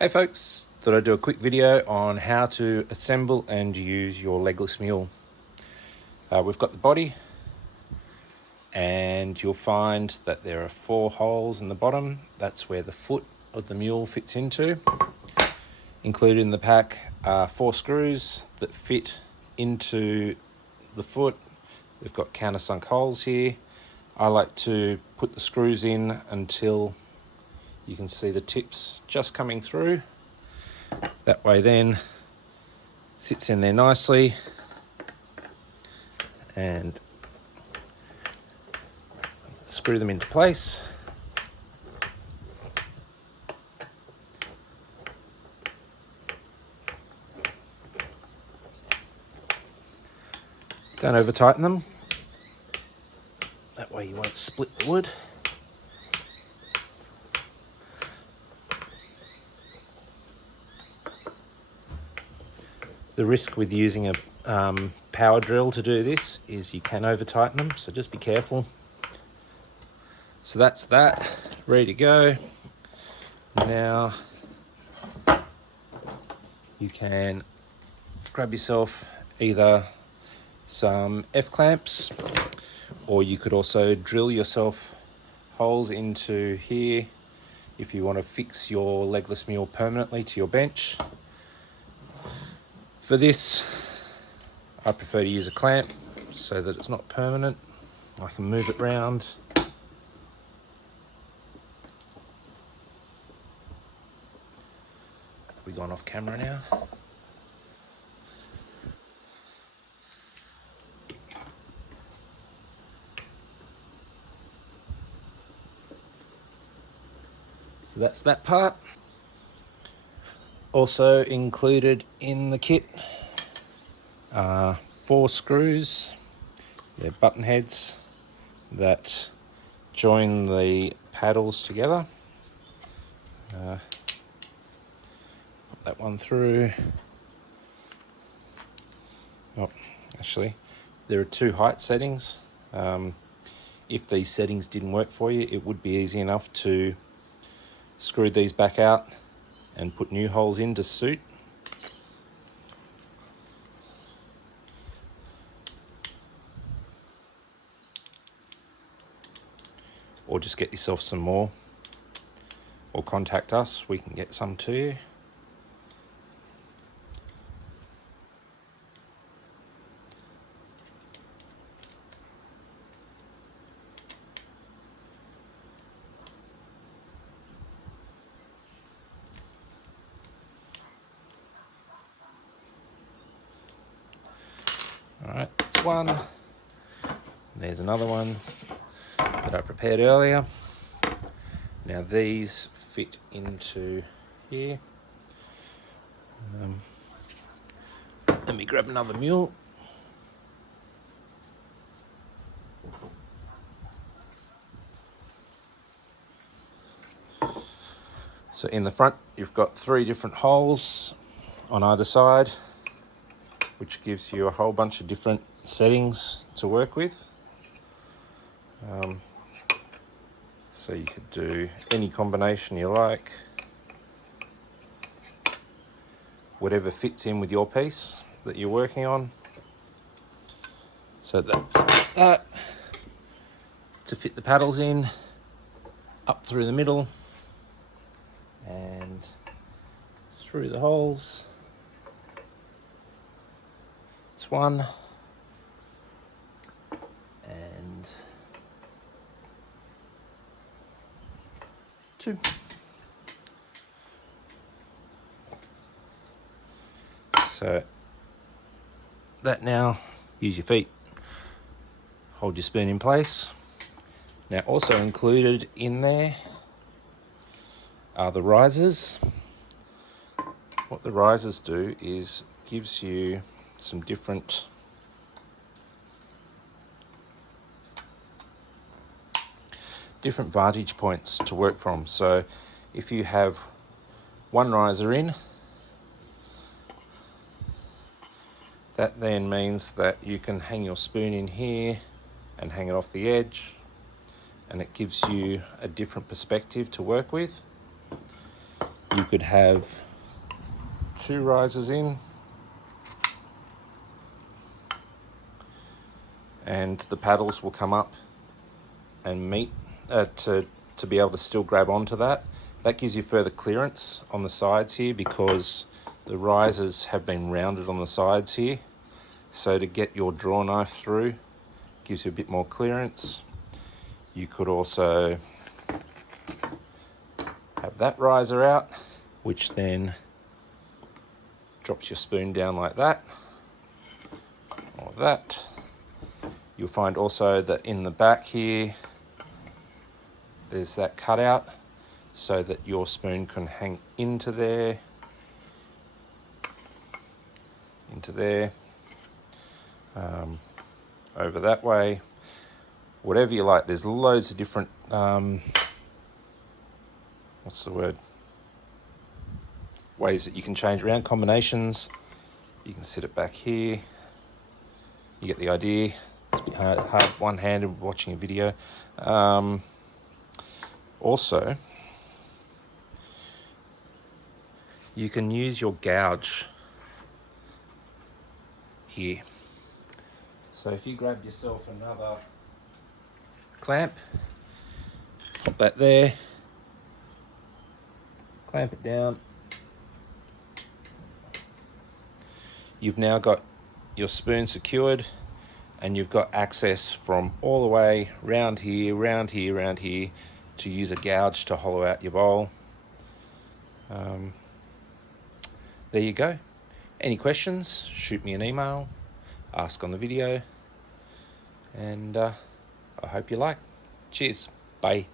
Hey folks, thought I'd do a quick video on how to assemble and use your legless mule. We've got the body, and you'll find that there are 4 holes in the bottom. That's where the foot of the mule fits into. Included in the pack are 4 screws that fit into the foot. We've got countersunk holes here. I like to put the screws in until you can see the tips just coming through. That way then sits in there nicely, and screw them into place. Don't over tighten them. That way you won't split the wood. The risk with using a power drill to do this is you can over tighten them, so just be careful. So that's that, ready to go. Now you can grab yourself either some F-clamps, or you could also drill yourself holes into here if you want to fix your legless mule permanently to your bench. For this, I prefer to use a clamp so that it's not permanent. I can move it round. We've gone off camera now. So that's that part. Also included in the kit are 4 screws. They're button heads that join the paddles together. Put that one through. Oh, actually, there are 2 height settings. If these settings didn't work for you, it would be easy enough to screw these back out and put new holes in to suit. Or just get yourself some more, or contact us, we can get some to you. Alright, that's one. There's another one that I prepared earlier. Now these fit into here. Let me grab another mule. So in the front, you've got 3 different holes on either side, which gives you a whole bunch of different settings to work with. So you could do any combination you like, whatever fits in with your piece that you're working on. So that's that. To fit the paddles in, up through the middle and through the holes. It's 1 and 2. So that now, use your feet, hold your spoon in place. Now also included in there are the risers. What the risers do is gives you some different vantage points to work from. So if you have one riser in, that then means that you can hang your spoon in here and hang it off the edge, and it gives you a different perspective to work with. You could have 2 risers in, and the paddles will come up and meet to be able to still grab onto that. That gives you further clearance on the sides here because the risers have been rounded on the sides here. So to get your draw knife through, gives you a bit more clearance. You could also have that riser out, which then drops your spoon down like that, or that. You'll find also that in the back here, there's that cutout so that your spoon can hang into there, over that way, whatever you like. There's loads of different, ways that you can change around, combinations. You can sit it back here. You get the idea. It's a bit hard one-handed watching a video. Also, you can use your gouge here. So if you grab yourself another clamp, pop that there, clamp it down. You've now got your spoon secured, and you've got access from all the way round here, round here, round here, to use a gouge to hollow out your bowl. There you go. Any questions, shoot me an email, ask on the video, and I hope you like. Cheers. Bye.